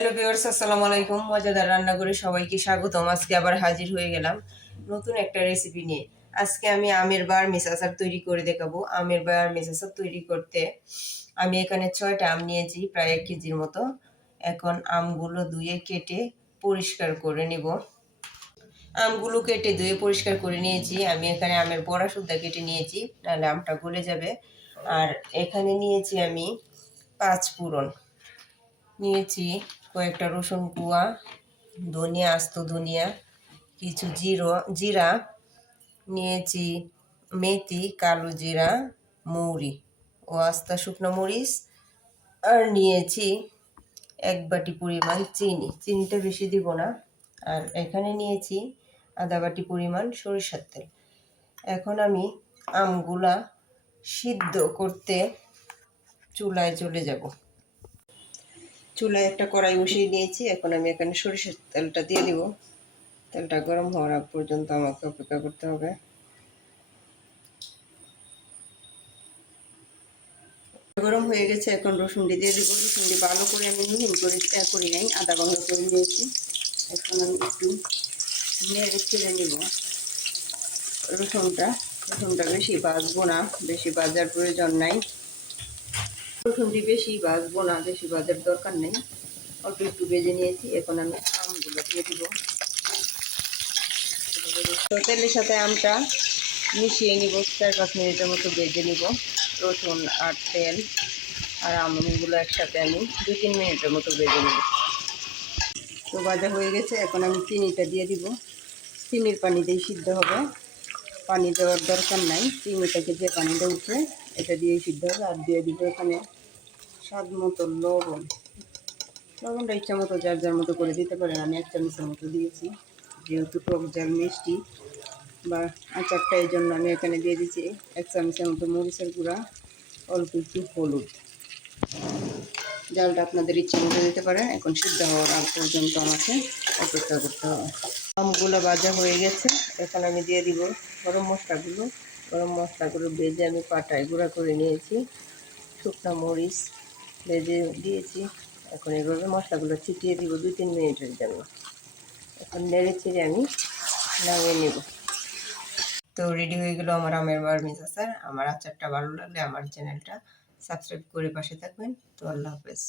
Hello viewers, আসসালামু আলাইকুম। মজাদার রান্নাঘরে সবাইকে স্বাগতম। আজকে আবার হাজির হয়ে গেলাম নতুন একটা রেসিপি নিয়ে। আজকে আমি আমের বার্মিজ আচার তৈরি করে দেখাবো। আমের বার্মিজ আচার তৈরি করতে আমি এখানে 6টা আম নিয়েছি, প্রায় 1 কেজির মতো। এখন আমগুলো ধুয়ে কেটে পরিষ্কার করে নিব। আমগুলো কেটে ধুয়ে পরিষ্কার করে নিয়েছি। আমি এখানে আমের বড়া সুদ্ধা কেটে নিয়েছি, নাহলে আমটা গলে যাবে। আর এখানে নিয়েছি আমি 5 ফোড়ন নিয়েছি, কয়েকটা রসুন কুয়া, ধনিয়া, আস্ত ধনিয়া, কিছু জিরা নিয়েছি, মেথি, কালো জিরা, মৌরি ও আস্তা শুকনো মরিচ। আর নিয়েছি 1 বাটি পরিমাণ চিনিটা বেশি দিব না। আর এখানে নিয়েছি আধা বাটি পরিমাণ সরিষার তেল। এখন আমি আমগুলা সিদ্ধ করতে চুলায় চলে যাব। চুলায় একটা কড়াই বসিয়ে দিয়েছি। এখন আমি এখানে সরিষার তেলটা দিয়ে দিব। তেলটা গরম হওয়ার আগ পর্যন্ত আমাকে অপেক্ষা করতে হবে। গরম হয়ে গেছে, এখন রসুনটি দিয়ে দিব। রসুনটি ভালো করে আমি মিহি করি নাই, আদা ভাঙা করে নিয়েছি। এখন আমি একটু নেড়ে ছেড়ে নিব রসুনটা বেশি ভাজবো না, বেশি ভাজার প্রয়োজন নাই। রসুনটি বেশি ভাজবো না, বেশি ভাজার দরকার নেই। অল্প একটু ভেজে নিয়েছি। এখন আমি আমগুলো দিয়ে দিব। তো তেলের সাথে আমটা মিশিয়ে নিব, 4-5 মিনিটের মতো ভেজে নিব। রসুন আর তেল আর আমগুলো একসাথে আমি 2-3 মিনিটের মতো ভেজে নিব। তো ভাজা হয়ে গেছে। এখন আমি চিনিটা দিয়ে দিব। চিনির পানি দিয়ে সিদ্ধ হবে, পানি দেওয়ার দরকার নাই। চিনিটাকে যে পানিটা উঠে এটা দিয়ে সিদ্ধ হবে। আর দিয়ে দিব এখানে স্বাদ মতো লবণটা ইচ্ছা মতো যার যার মতো করে দিতে পারেন। আমি 1 চামচের মতো দিয়েছি, যেহেতু টক ঝাল মিষ্টি বা আচারটা, এই জন্য আমি এখানে দিয়ে দিচ্ছি 1 চামচের মতো মরিচের গুঁড়া, অল্প একটু হলুদ। জালটা আপনাদের ইচ্ছা মতো দিতে পারেন। এখন সিদ্ধ হওয়ার আগ পর্যন্ত আমাকে অপেক্ষা করতে হবে। আমগুলো ভাজা হয়ে গেছে। এখন আমি দিয়ে দিব গরম মশলাগুলো ভেজে আমি পাটায় গুঁড়া করে নিয়েছি। শুকনো মরিচ ভেজে দিয়েছি। এখন এইভাবে মশলাগুলো ছিটিয়ে দিব 2-3 মিনিটের জন্য। এখন নেড়ে চেড়ে আমি নামিয়ে নেব। তো রেডি হয়ে গেল আমার আমের বার্মিজ আচার। আমার আচারটা ভালো লাগলে আমার চ্যানেলটা সাবস্ক্রাইব করে পাশে থাকবেন। তো আল্লাহ হাফেজ।